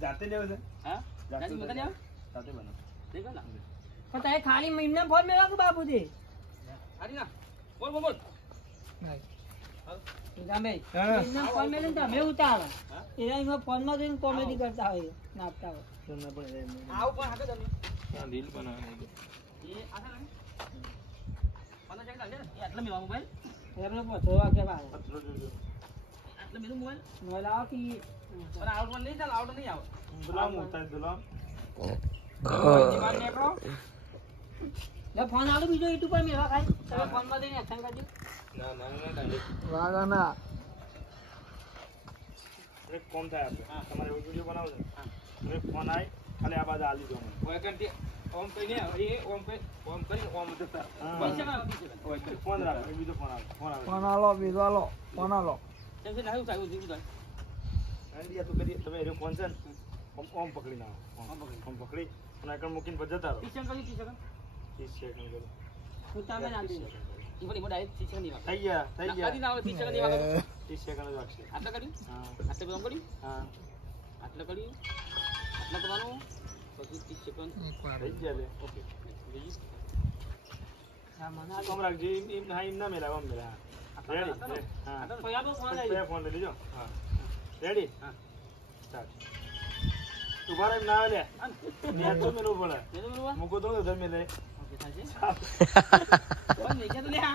જાતે લેવો છે હા જાતે બનાવ જાતે બનાવ દેખો ના પણ તારે ખાલી મહિના ફોન મેળવા કે બાપુજી હારી ના બોલ બોલ બોલ ફોન મેળે તમે ઉતારો એના ફોન માં જઈને કોમેડી કરતા હોય નાખતા હોય આવ પણ હાકે તમે રીલ બનાવવાની એ આખા ને મને જઈ લાગે ને આટલા મેવા મોબાઈલ એમને પથરો વાગે બાર પત્રો જોજો આટલા મેનું મોબાઈલ મોબાઈલ આવો કે પણ આઉટ માં નહીં ચાલ આઉટ નહીં આવે દુલામ ઉતાર દુલામ જીવાન નીકળો લે ફોન આલો બીજો યુટ્યુબ પર મેવા ખાય તમે ફોન માં જઈને એક્શન કરજો ના ના ના ડાયરેક્ટ વાગાના એક કોમ થાય આપણે તમારે વિડિયો બનાવો છે એક ફોન આય ખાલી આ બાજુ આલી દો મને ઓય કરતી ઓમ કઈ ને એ ઓમ કરી ઓમ જતા ઓય ફોન રાખ બીજો ફોન આવે ફોન આલો બીજો આલો ફોન આલો કેમ કે નાયું થાય જીવ થાય આઈડિયા તો કરી તમે એ ફોન છે ઓમ પકડી ના ઓમ પકડી અને આગળ મૂકીને જતા રહો 30 સેકન્ડ 30 સેકન્ડ કરો હું તમે નાખી ઈવડી મોડા 30 સેકન્ડ નહીં થઈ ગયા કરી ના 30 સેકન્ડ નહીં 30 સેકન્ડ જ રાખશે આટલા કર્યું હા આટલે બધું કર્યું હા આટલા કર્યું આટલા કરવાનું પછી 30 સેકન્ડ થઈ ગયા લે ઓકે બીજી કોમ રાખજો એમ હા એમ ના મેલા આમ મેલા રેડી હા બે ફોન લઈ લેજો હા રેડી હા સ્ટાર્ટ ઉભા રહી ના લે ને તો મેલો બોલે મુકો તો ધર મેલે ઓકે થાશે કોણ ને કે તો લે આ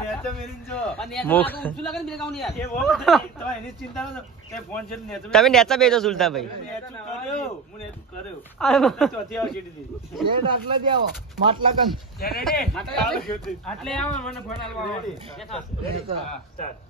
ને તો મેરીન જો અને આ તો ઊંચું લાગે ને બે ગાઉન યાર એ બહુ તો એની ચિંતા ન તે ફોન છે ને તમે નેચા બેજો સુલતાભાઈ કર્યો મને કર્યો ચોથી આવ સીડી દીધી શેડ આટલા જ આવો માટલા કન રેડી આટલે આવો મને ફોન આલવા આવો રેડી હા સ્ટાર્ટ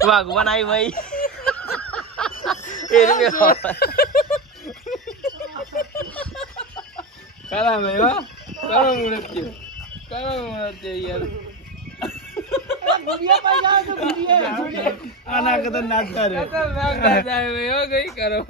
ભગવાન આવી ભાઈ એ કરા ભાઈ હો કરો મુરત છે યાર ગુડિયા પાઈ જાવ તો ગુડિયા આના કદમ નાચતા રે ખતરનાક ના જાય ભાઈ હો ગઈ કરો